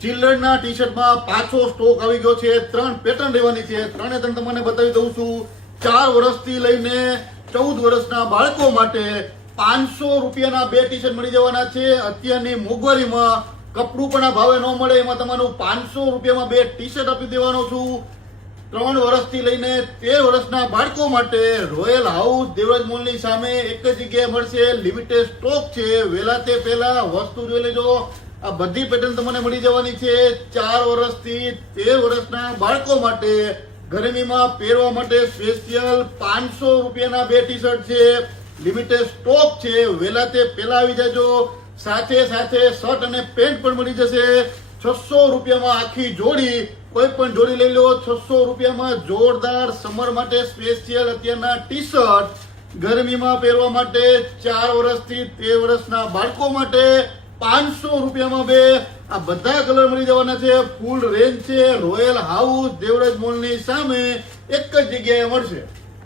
ચિલ્ડ્રનના T શર્ટમાં પાછો stock આવી ગયો છે. 3 પેટર્ન રહેવાની છે. 3 તમને બતાવી દઉં છું. 4 વર્ષથી લઈને 14 વર્ષના બાળકો માટે 500 રૂપિયાના 2 ટી શર્ટ મળી જવાના છે. અત્યારની મોંઘવારીમાં કપડું પણ આ ભાવે ન મળે, એમાં તમારું 500 રૂપિયામાં 2 ટી શર્ટ આપી દેવાનો છું. 3 વર્ષથી લઈને 13 વર્ષના બાળકો માટે રોયલ હાઉસ દેવરાજ મોલની સામે એક જ જગ્યાએ મળશે. લિમિટેડ સ્ટોક છે. વહેલા તે પહેલા વસ્તુ જોઈ લેજો. આ બધી પેટર્ન તમને મળી જવાની છે. 4 વર્ષથી 13 વર્ષના બાળકો માટે ગરમીમાં પહેરવા માટે સ્પેશિયલ 500 રૂપિયાના 2 ટી શર્ટ છે. લિમિટેડ સ્ટોક છે. વહેલા તે પહેલા આવી જાજો. સાથે સાથે શર્ટ અને પેન્ટ પણ મળી જશે. 600 રૂપિયામાં આખી જોડી, કોઈ પણ જોડી લઈ લો. 600 રૂપિયામાં જોરદાર સમર માટે સ્પેશિયલ અત્યારના ટી શર્ટ ગરમીમાં પહેરવા માટે 4 વર્ષથી 13 વર્ષના બાળકો માટે 500 રૂપિયામાં 2. આ બધા કલર મળી જવાના છે. ફૂલ રેન્જ છે. રોયલ હાઉસ દેવરાજ મોલની સામે એક જ જગ્યાએ મળશે.